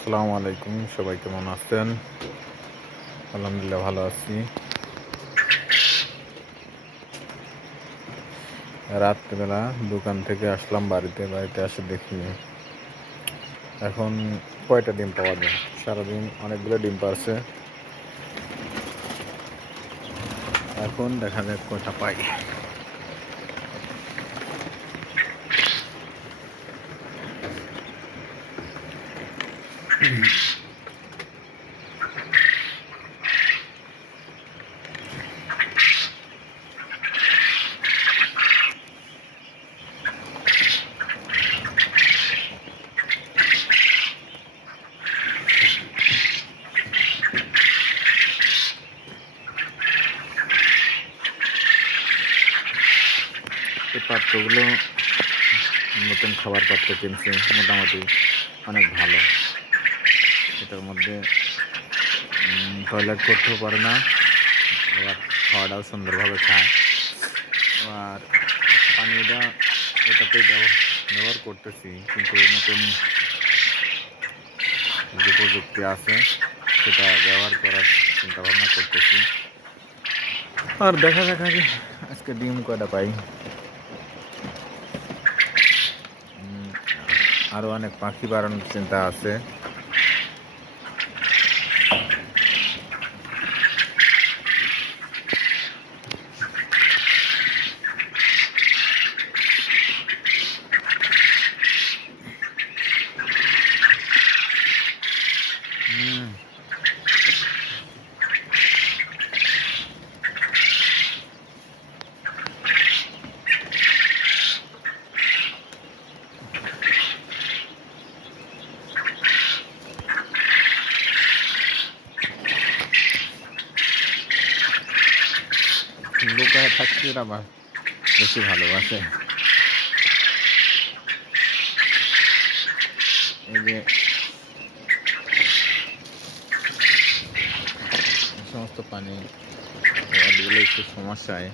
আসসালামু আলাইকুম সবাই কেমন আছেন আলহামদুলিল্লাহ ভালো আছি রাত্রিবেলা দোকান থেকে আসলাম বাড়িতে বাড়িতে আসে দেখি এখন কয়টা ডিম পাওয়া যায় সারাদিন অনেকগুলো ডিম পাচ্ছে এখন দেখা যাক কয়টা পাই पत्रगल नतून खबर पत्र कमोटी अनेक भाला তার মধ্যে কলাকforRootও পড়েনা আর কার্ডাও সুন্দরভাবে চা আর পানিটা ওইটাতেই দাও নহর করতেছি কিন্তু এমন কিন্তু দেখো যুক্তি আছে সেটা ব্যবহার করার চিন্তা ভাবনা করতেছি আর দেখা যাচ্ছে আজকে ডিমও কাড়पाई আর অনেক পাখি বারণ চিন্তা আছে লুকায় থাকতে আমার বেশি ভালোবাসে এই যে সমস্ত পানি এগুলো একটু সমস্যায়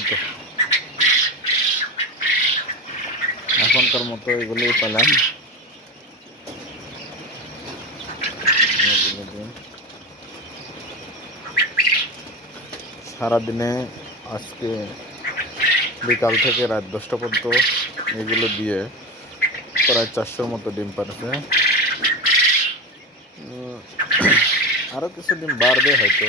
это এখন পর্যন্ত এগুলি পেলাম সারা দিনে আজকে বিকাল থেকে রাত 10 টা পর্যন্ত এগুলি দিয়ে প্রায় 400 এর মতো ডিম পড়েছে আর এতসব দিন বাড়দে হয়তো